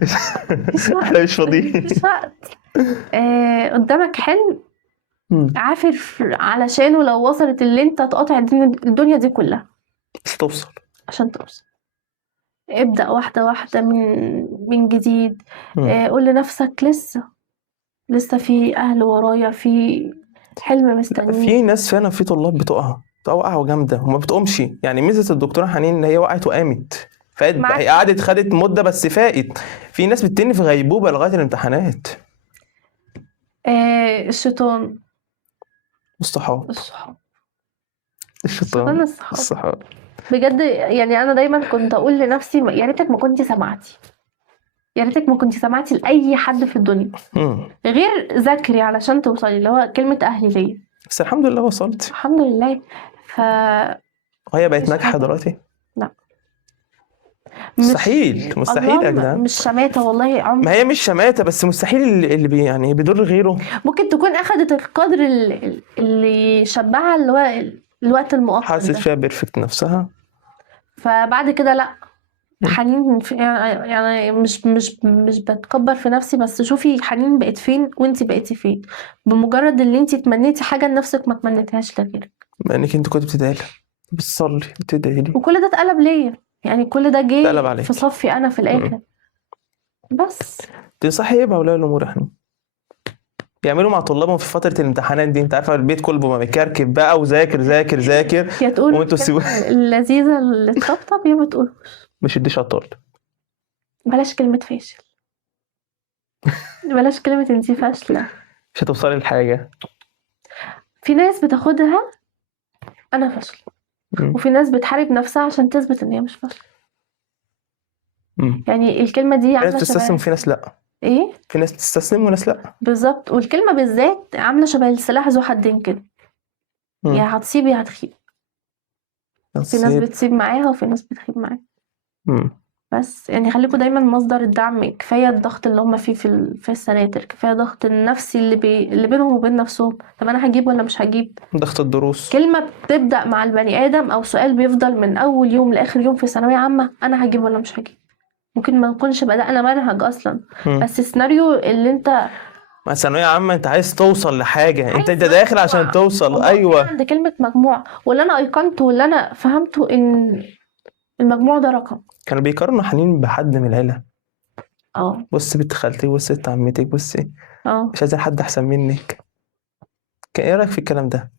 احنا مش فاضيين. مفيش وقت. قدامك حلم عافر علشانه لو وصلت اللي انت تقاطع الدنيا دي كلها مش توصل. عشان توصل. ابدأ واحدة واحدة من جديد. قول لنفسك لسه في أهل ورايا، في حلم مستنيك. في ناس فعلا، في طلاب بتقع جامدة وما بتقومش. يعني ميزة الدكتورة حنين ان هي وقعت وقامت، هي قعدت خدت مدة بس فائت. في ناس بتتني في غيبوبة لغاية الامتحانات. الشيطان الصحاب. الصحاب بجد. يعني انا دايما كنت اقول لنفسي يا ريتك ما كنتي سمعتي، يا ريتك ما كنتي سمعتي لاي حد في الدنيا غير ذاكري علشان توصلي، اللي هو كلمه اهلي ليا. بس الحمد لله وصلت، الحمد لله. وهي بقت ناجحه دلوقتي. لا مستحيل يا جدعان. مش شماته والله، ما هي مش شماته، بس مستحيل اللي يعني بيضر غيره. ممكن تكون اخدت القدر اللي شبعها، اللي هو الوقت المؤقت، حاسس فيها بيرفكت نفسها، فبعد كده لا. حنين يعني مش بتكبر في نفسي، بس شوفي حنين بقت فين وانتي بقيتي فين، بمجرد اللي انتي تمنيتي حاجه لنفسك ما تمنيتهاش لغيرك. بما انك انت كنت بتدعي لها، بتصلي بتدعي لي، وكل ده اتقلب ليا، يعني كل ده جه في صفي انا في الاخر. بس تنصحي ايه باولياء الامور احنا يعملوا مع طلابهم في فتره الامتحانات دي؟ انت عارفه البيت كله بقى مكركب بقى، وذاكر ذاكر ذاكر، يا تقول وانتوا اللذيذه اللي تطبطب، يا ما تقول مش ادي شطار. بلاش كلمه فاشل، بلاش كلمه انتي فاشله، مش هتوصلي لحاجه. في ناس بتاخدها انا فاشله، وفي ناس بتحارب نفسها عشان تثبت ان هي مش فاشله. يعني الكلمه دي عامله، في ناس بتستسلم وفي ناس لا. ايه، في ناس بتستسلم وناس لا. بالظبط. والكلمه بالذات عامله شبه السلاح ذو حدين كده، يا هتصيب يا هتخيب. في ناس بتسيب معاها وفي ناس بتخيب معاها. بس يعني خليكم دايما مصدر الدعم. كفايه الضغط اللي هم فيه في السناتر، كفايه ضغط النفسي اللي بينهم وبين نفسهم. طب انا هجيب ولا مش هجيب؟ ضغط الدروس. كلمه بتبدا مع البني ادم او سؤال بيفضل من اول يوم لاخر يوم في ثانويه عامه، انا هجيب ولا مش هجيب. ممكن ما نكونش بدأنا منهج اصلا، بس السيناريو اللي انت مع ثانويه عامه انت عايز توصل لحاجه، انت داخل عشان توصل. ايوه، عند كلمه مجموع، واللي انا ايقنته واللي انا فهمته ان المجموع ده رقم. كانوا بيقارنوا حنين بحد من العيله. بص بنت خالتي، بص بنت عمتك، بصي مش عايزين حد احسن منك. كان ايه رايك في الكلام ده؟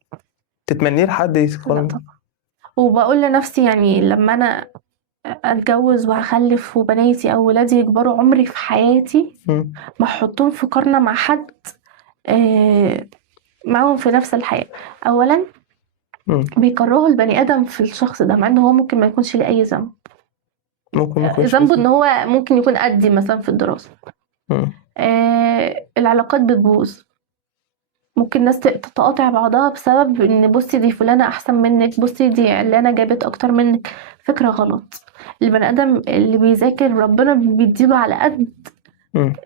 تتمنيه لحد يقارن؟ وبقول لنفسي يعني لما انا اتجوز وهخلف وبناتي او ولادي يكبروا، عمري في حياتي ما احطهم في قارنه مع حد معاهم في نفس الحياه. اولا بيكرهوا البني ادم في الشخص ده، مع ان هو ممكن ما يكونش ليه اي ذنب. ممكن ذنبه ان هو ممكن يكون قدي مثلا في الدراسه. العلاقات بتبوظ، ممكن ناس تتقاطع بعضها بسبب ان بصي دي فلانه احسن منك، بصي دي اللي انا جابت اكتر منك. فكره غلط. البني ادم اللي بيذاكر ربنا بيديله على قد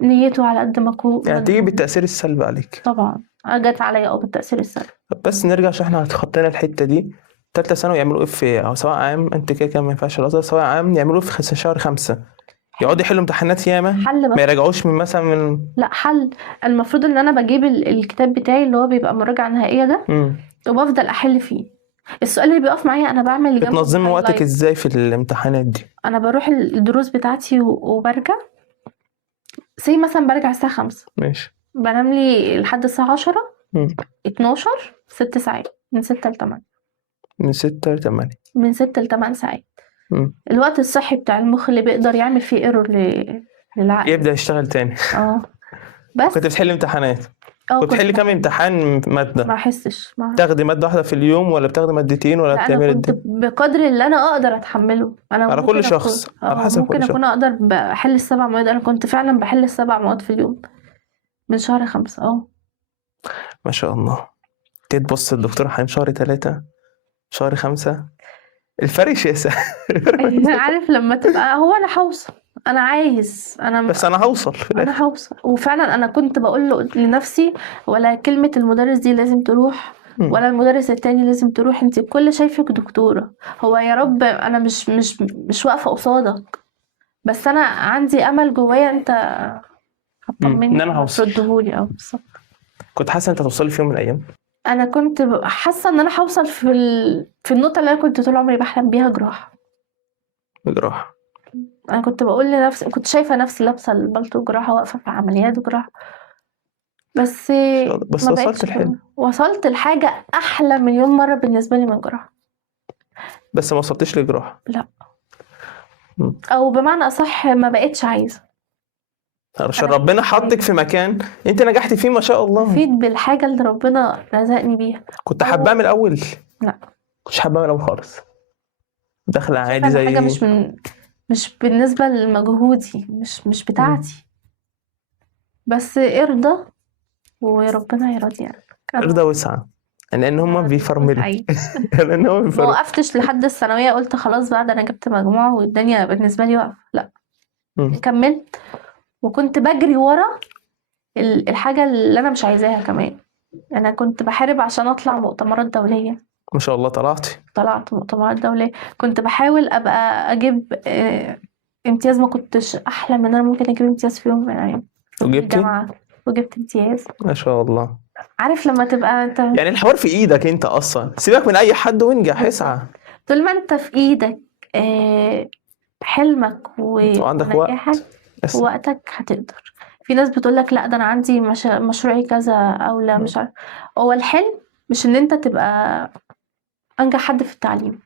نيته، على قد ما يعني تيجي بالتاثير السلبي عليك. طبعا جت عليا بالتاثير السلبي. بس نرجع عشان احنا اتخطينا الحته دي. ثالثه ثانوي يعملوا ايه في، او سواء عام، انت كده ما ينفعش الازهر، سواء عام يعملوا في شهر 5 يقعدوا يحلوا امتحانات ياما، ما يراجعوش من مثلا لا حل. المفروض ان انا بجيب الكتاب بتاعي اللي هو بيبقى مراجعه نهائيه ده، وبفضل احل فيه. السؤال اللي بيقف معايا انا بعمل جنبه. بتنظمي وقتك ازاي في الامتحانات دي؟ انا بروح الدروس بتاعتي وبرجع. مثلا برجع الساعه 5، ماشي، بنام لي لحد الساعه 10 12 6 ساعات، من 6 ل 8. من 6 ل 8. من 6 ل 8 ساعات. الوقت الصحي بتاع المخ اللي بيقدر يعمل فيه ايرور للعقل، يبدأ يشتغل تاني. بس كنت بتحلي امتحانات؟ كنت بتحلي كام امتحان مادة؟ ما احسش. بتاخدي مادة واحدة في اليوم ولا بتاخدي مادتين ولا بتعملي؟ انا كنت بقدر اللي انا اقدر اتحمله. انا على كل شخص، على حسب ممكن اكون اقدر بحل ال7 مواد. انا كنت فعلا بحل ال7 مواد في اليوم من شهر 5. ما شاء الله. تبص الدكتور حنين شهر 3 شهر 5 الفرق شاسع. عارف لما تبقى هو انا هوصل، انا عايز، بس انا هوصل في الاخر. انا هوصل. وفعلا انا كنت بقول لنفسي ولا كلمه المدرس دي لازم تروح، ولا المدرس التاني لازم تروح، انت الكل شايفك دكتوره. هو يا رب انا مش واقفه قصادك، بس انا عندي امل جوايا انت هتطمني ان انا هوصل. تردهولي. بالظبط. كنت حاسه انت هتوصلي في يوم من الايام؟ انا كنت حاسه ان انا هوصل في النقطه اللي انا كنت طول عمري بحلم بيها، جراحه. جراحه. انا كنت بقول لنفسي، كنت شايفه نفسي لابسه البلطو جراحه، واقفه في عمليات جراحه. بس بس ما وصلت بقتش الحلم. وصلت لحاجه احلى مليون مره بالنسبه لي من جراحه. بس ما وصلتش لجراحه. لا. مم. او بمعنى اصح ما بقتش عايزه. عشان أنا ربنا مش حطك عايزة. في مكان انت نجحتي فيه ما شاء الله. افيد بالحاجه اللي ربنا رزقني بيها. كنت حاباها من الاول؟ لا. كنتش حاباها من الاول خالص؟ داخله شايفه عادي ان حاجه زي مش بالنسبه لمجهودي، مش بتاعتي. بس ارضى وربنا يرضي يعني. ارضى واسعة، لان هم بيفرملوا. لان هم ما بيفرملوا. وقفتش لحد الثانويه، قلت خلاص بقى ده انا جبت مجموعه والدنيا بالنسبه لي واقفه. لا، كملت. وكنت بجري ورا الحاجه اللي انا مش عايزاها كمان. انا كنت بحارب عشان اطلع مؤتمرات دوليه. ما شاء الله طلعت مؤتمرات دوليه. كنت بحاول ابقى اجيب امتياز. ما كنتش احلم ان انا ممكن اجيب امتياز في يوم من الايام في وجبتي؟ الجامعه. وجبت امتياز. ما شاء الله. عارف لما تبقى انت يعني الحوار في ايدك انت اصلا، سيبك من اي حد وانجح اسعى. طول ما انت في ايدك حلمك وعندك ونجاحك وقت ووقتك هتقدر. في ناس بتقولك لا ده انا عندي مشروعي كذا، او لا مش عارف. هو الحلم مش ان انت تبقى انجح حد في التعليم.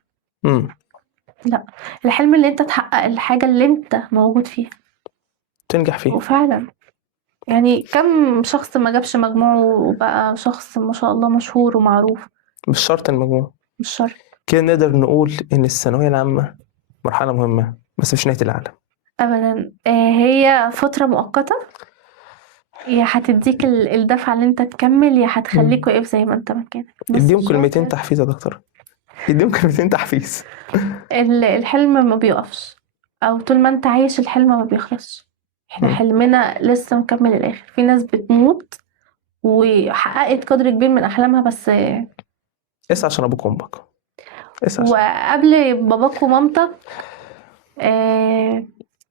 لا، الحلم اللي انت تحقق الحاجة اللي انت موجود فيها تنجح فيه. وفعلا يعني كم شخص ما جابش مجموعه وبقى شخص ما شاء الله مشهور ومعروف. مش شرط المجموع. مش شرط. كده نقدر نقول ان الثانوية العامة مرحلة مهمة بس مش نهاية العالم ابدا. هي فترة مؤقتة، يا هتديك الدفعة اللي انت تكمل، يا هتخليك واقف زي ما انت مكانك. اديهم كلمتين تحفيز يا دكتور. اديهم كلمتين تحفيز. الحلم ما بيقفش، او طول ما انت عايش الحلم ما بيخلصش. احنا حلمنا لسه مكمل الاخر. في ناس بتموت وحققت قدر كبير من احلامها، بس اسعى عشان ابوك وامك. وقبل باباك ومامتك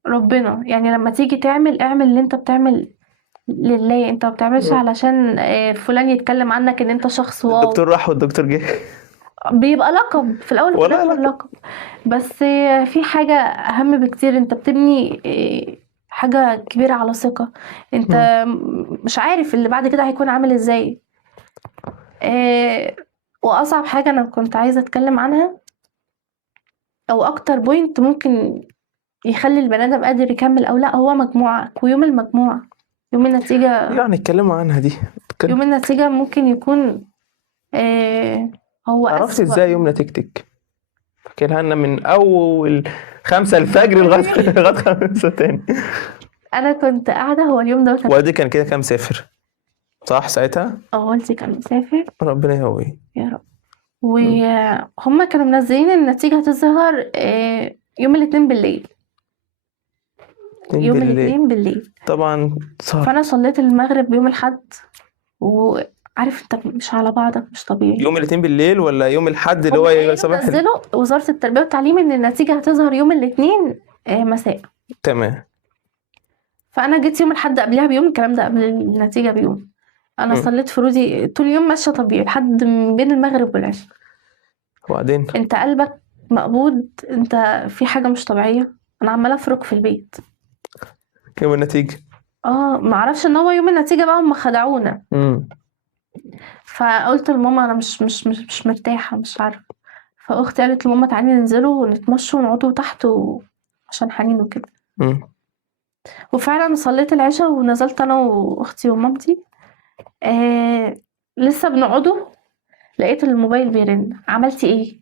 ربنا. يعني لما تيجي اعمل اللي انت بتعمل لله. انت ما بتعملش علشان فلان يتكلم عنك ان انت شخص واو. الدكتور راح والدكتور جه. بيبقى لقب في الاول وفي الاخر لقب. بس في حاجة اهم بكتير. انت بتبني حاجة كبيرة على ثقة. انت مش عارف اللي بعد كده هيكون عامل ازاي. واصعب حاجة انا كنت عايزة اتكلم عنها، او اكتر بوينت ممكن يخلي البني ادم قادر يكمل او لا، هو مجموعك ويوم المجموعة. يوم النتيجة. يعني نتكلموا عنها دي. يوم النتيجة ممكن يكون هو عرفت ازاي يوم نتيجتك؟ فاكرها لنا من اول 5 الفجر لغايه 5 تاني. انا كنت قاعدة. هو اليوم ده والدي كان كده كام سافر صح ساعتها؟ والدي كان مسافر. ربنا يهويه يا رب. وهم كانوا منزلين النتيجة هتظهر يوم الاثنين بالليل. يوم الاثنين بالليل طبعا صار. فانا صليت المغرب يوم الاحد. وعارف انت مش على بعضك، مش طبيعي. يوم الاثنين بالليل ولا يوم الاحد اللي هو صباح؟ نزلوا وزارة التربية والتعليم ان النتيجة هتظهر يوم الاثنين مساء. تمام. فانا جيت يوم الاحد قبلها بيوم. الكلام ده قبل النتيجة بيوم. انا صليت فروضي طول اليوم ماشية طبيعي لحد بين المغرب والعشاء. وبعدين انت قلبك مقبوض. انت في حاجة مش طبيعية. انا عمالة افرك في البيت. يوم النتيجة معرفش ان هو يوم النتيجة بقى هم خدعونا. فقلت لماما انا مش مرتاحة، مش عارفة. فاختي قالت لماما تعالي ننزلوا ونتمشوا ونقعدوا تحت عشان حنين وكده. وفعلا صليت العشاء ونزلت انا واختي ومامتي. لسه بنقعدوا لقيت الموبايل بيرن. عملتي ايه؟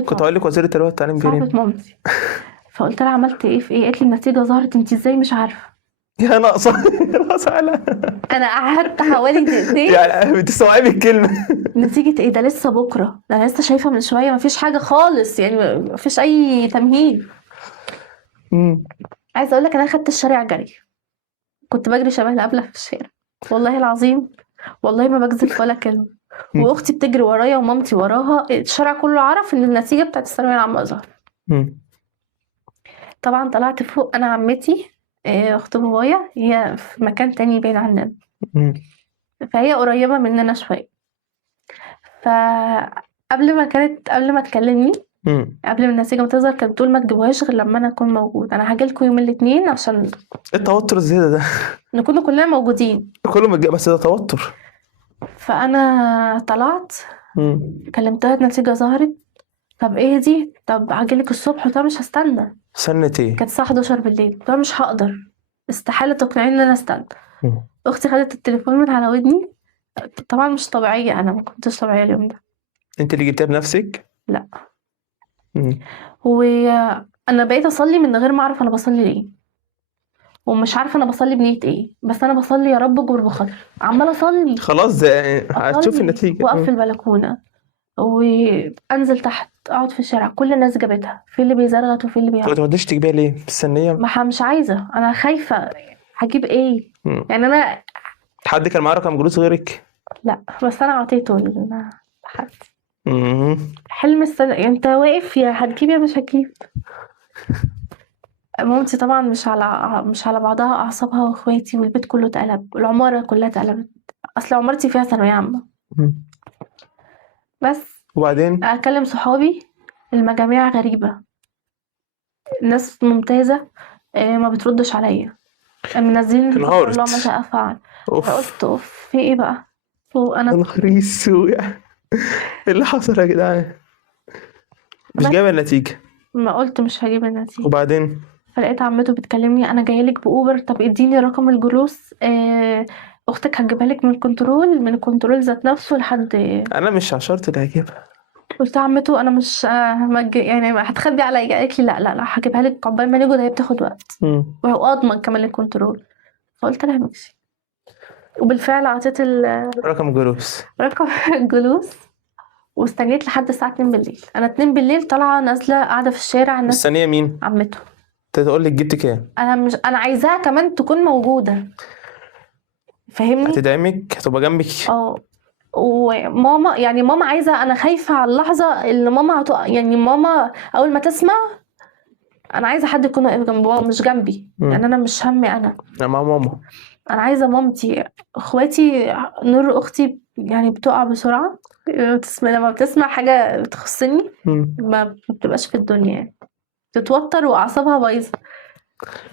كنت هقول لك وزير التربية والتعليم بيرن. صاحبة مامتي. فقلت لها عملت ايه في ايه؟ قالت لي النتيجة ظهرت. انت ازاي مش عارفة؟ يا ناقصة على. انا قعدت حوالي دقيقتين. يعني بتستوعبي الكلمة. نتيجة ايه؟ ده لسه بكرة. ده انا لسه شايفة من شوية. مفيش حاجة خالص يعني. مفيش اي تمهيد. عايزة اقول لك انا خدت الشارع جري. كنت بجري شبه الأبلة في الشارع. والله العظيم. والله ما بكذب ولا كلمة. واختي بتجري ورايا ومامتي وراها. الشارع كله عرف ان النتيجة بتاعت الثانوية العامة ظهرت. طبعا طلعت فوق. انا عمتي اخت بابايا هي في مكان تاني بعيد عننا. فهي قريبة مننا شوية. فقبل ما تكلمني، قبل ما النتيجة ما تظهر، كانت بتقول ما تجيبوهاش غير لما انا اكون موجود، انا هاجيلكوا يوم الاثنين عشان ايه التوتر الزيادة ده؟ نكون كلنا موجودين. كله متجاب، بس ده توتر. فانا طلعت كلمتها، النتيجة ظهرت، طب ايه دي، طب هاجيلك الصبح، قلت لها مش هستنى. سنة ايه؟ كانت الساعة 11 بالليل، قلت لها مش هقدر، استحالة تقنعيني ان انا استنى. اختي خدت التليفون من على ودني، طبعا مش طبيعية، انا ما كنتش طبيعية اليوم ده. انت اللي جبتها بنفسك؟ لا. وانا بقيت اصلي من غير ما اعرف انا بصلي ليه، ومش عارفه انا بصلي بنيه ايه، بس انا بصلي يا رب اجبر بخاطري، عماله اصلي. خلاص هتشوف النتيجة. واقف في البلكونه وانزل تحت اقعد في الشارع، كل الناس جابتها، في اللي بيزرغط وفي اللي ما بيعمل. تقعديش تجيبها ليه مستنية؟ مش عايزه، انا خايفه هجيب ايه. يعني انا حد كان معاه رقم جلوس غيرك؟ لا، بس انا اعطيته لحد. حلم السنه، انت واقف يا هتجيب يا مش هتجيب. مامتي طبعا مش على بعضها اعصابها، واخواتي والبيت كله اتقلب، العماره كلها اتقلبت، اصل عمارتي فيها ثانويه عامه. بس وبعدين اكلم صحابي، المجاميع غريبه، الناس ممتازه، ما بتردش عليا، منزلين انهارت. الله ما شاء فعل. قلت اوف، في ايه بقى؟ وانا نهار اسود، ايه اللي حصل يا جدعان؟ مش جايبه النتيجه. ما قلت مش هجيب النتيجه. وبعدين فلقيت عمته بتكلمني، انا جايلك باوبر، طب اديني رقم الجلوس، اختك هتجيبها لك من الكنترول ذات نفسه لحد. انا مش عشرت اللي هجيبها. قلت عمته انا مش يعني هتخبي عليا، قالت لي لا لا لا هجيبها لك عقبال ما نيجوا، ده هي بتاخد وقت واضمن كمان الكنترول. فقلت لها ماشي، وبالفعل اعطيت رقم جلوس الجلوس، واستنيت لحد الساعه 2 بالليل. انا 2 بالليل طالعه نازله قاعده في الشارع، الناس مستنيه مين؟ عمته. تقول لك جبت كام؟ انا عايزاها كمان تكون موجوده، فاهمني؟ هتدعمك، هتبقى جنبك. وماما، يعني ماما عايزه، انا خايفه على اللحظه اللي ماما يعني ماما اول ما تسمع، انا عايزه حد يكون واقف جنب ماما مش جنبي. يعني انا مش همي انا مع ماما، انا عايزه مامتي. اخواتي، نور اختي يعني بتقع بسرعه، لما بتسمع حاجه بتخصني ما بتبقاش في الدنيا، يعني تتوتر واعصابها بايظه.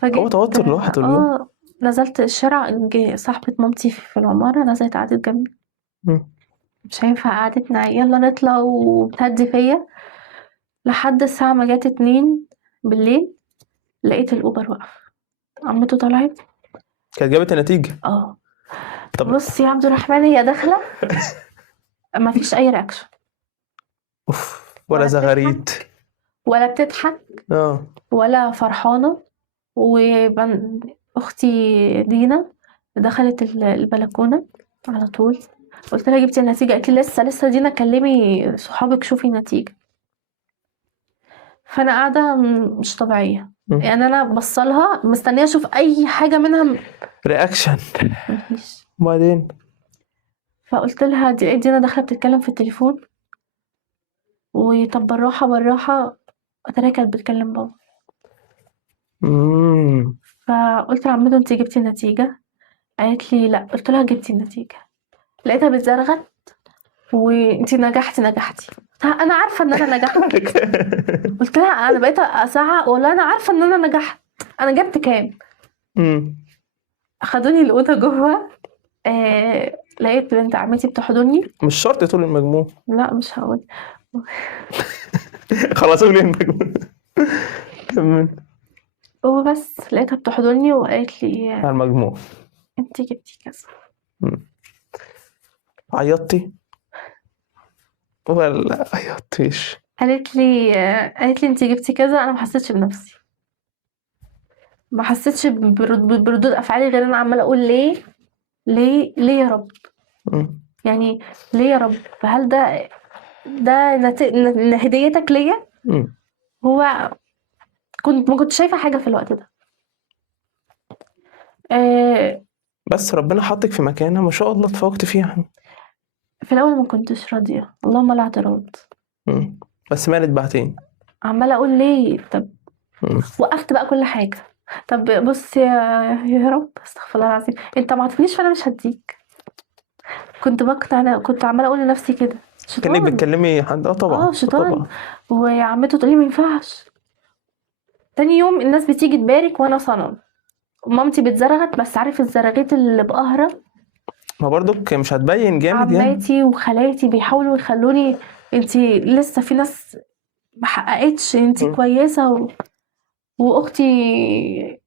هو توتر لوحده. نزلت الشارع، صاحبه مامتي في العماره نزلت قعدت جنبي، مش هينفع قعدتنا، يلا نطلع، وبتهدي فيا لحد الساعه ما جت 2 بالليل. لقيت الاوبر واقف، عمته طلعت، كانت جابت النتيجه. طب بص يا عبد الرحمن، هي داخله ما فيش اي رياكشن، ولا زغاريت ولا بتضحك ولا فرحانه. اختي دينا دخلت البلكونه على طول، قلت لها جبتي النتيجه؟ قالت لي لسه دينا، كلمي صحابك شوفي النتيجه. فانا قاعده مش طبيعيه، يعني انا بصلها مستنيه اشوف اي حاجه منها رياكشن، مفيش. وبعدين فقلت لها دينا داخله بتتكلم في التليفون، وطب بالراحه اتاريها كانت بتكلم بابا. فقلت لعمته انتي جبتي النتيجه؟ قالت لي لا. قلت لها جبتي النتيجه؟ لقيتها بتزرغت، وانتي نجحتي. انا عارفه ان انا نجحت. قلت لها انا بقيت اسعى ولا انا عارفه ان انا نجحت، انا جبت كام؟ اخدوني الاوضه جوه، لقيت بنت عمتي بتحضني. مش شرط تقول المجموع. لا مش هقول. خلاص قولي المجموع. وبس لقيتها بتحضني وقالت لي على المجموع انت جبتي كذا. عيطتي ولا عيطتيش؟ قالت لي انت جبتي كذا. انا ما حسيتش بنفسي، ما حسيتش بردود افعالي، غير انا عماله اقول ليه يا رب. يعني ليه يا رب؟ هل ده هديتك ليا؟ هو ما كنت شايفه حاجه في الوقت ده. بس ربنا حطك في مكانه ما شاء الله اتفوقت فيها. في الاول ما كنتش راضيه، اللهم لا اعتراض. بس مالت بعدين عماله اقول ليه. طب وقفت بقى كل حاجه. طب بص يا رب، استغفر الله العظيم، انت ما عطيتنيش فانا مش هديك. كنت بقنع، كنت عماله اقول لنفسي كده كأنك شيطان. بتكلمي حد. طبعا شيطان. طبعا. وعمته تقولي ما ينفعش. تاني يوم الناس بتيجي تبارك وانا صنم. مامتي بتزرغت، بس عارف الزرغيت اللي بقهرة. ما برضك مش هتبين جامد يعني. عماتي وخالاتي بيحاولوا يخلوني انتي لسه في ناس محققتش، انتي كويسة واختي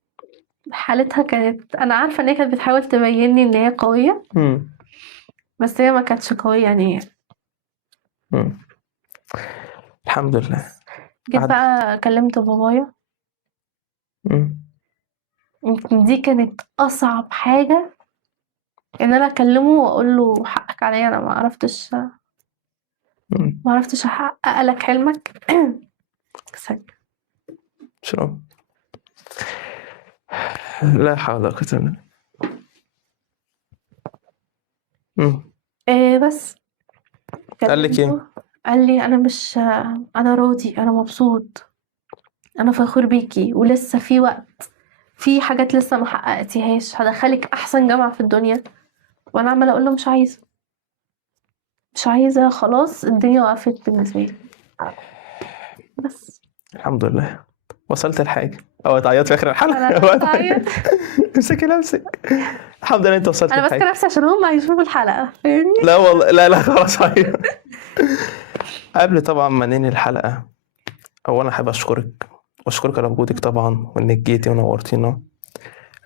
حالتها كانت، انا عارفة ان هي كانت بتحاول تبيني ان هي قوية، بس هي ما كانتش قوية يعني. الحمد لله. جيت بقى كلمت بابايا. يمكن دي كانت اصعب حاجة، ان انا اكلمه واقول له حقك عليا، انا ما عرفتش احقق لك حلمك. شو لا حول ولا قوة الا بالله. بس قال لك ايه؟ قال لي انا مش، انا راضي، انا مبسوط، انا فخور بيكي، ولسه في وقت، في حاجات لسه ما حققتيهاش، هدخلك احسن جامعة في الدنيا. وانا عماله اقول له مش عايزه، خلاص الدنيا وقفت بالنسبه لي. بس الحمد لله وصلت الحاجة. او تعيط في اخر الحلقة. انا بعيط. امسكي نفسك. الحمد لله انت وصلت انا الحاجة. ماسكه نفسي عشان هم هيشوفوا الحلقه، فاهمني؟ لا والله لا خلاص عيط. قبل طبعا ما ننهي الحلقة، اولا حابب اشكرك على وجودك طبعا، وانك جيتي ونورتينا.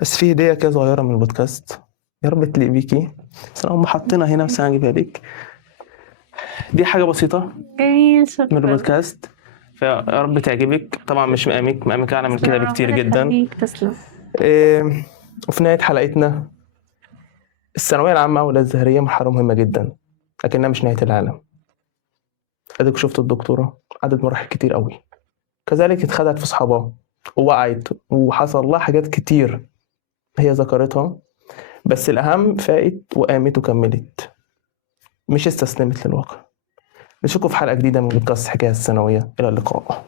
بس في هدية كده صغيرة من البودكاست، يا رب تليق بيكي، بس انا هم حاطينها هنا بس انا هجيبها لك. دي حاجة بسيطة جميل، شكرا من البودكاست، فيا رب تعجبك. طبعا مش مقامك اعلى من كده بكتير جدا. تسلم. وفي نهاية حلقتنا، الثانوية العامة والأزهرية مرحلة مهمة جدا، لكنها مش نهاية العالم. اديك شفت الدكتورة عدت مراحل كتير قوي، كذلك اتخدعت في صحابها ووقعت وحصل لها حاجات كتير هي ذكرتها، بس الأهم فاقت وقامت وكملت، مش استسلمت للواقع. نشوفكم في حلقة جديدة من بودكاست حكاية الثانوية. إلى اللقاء.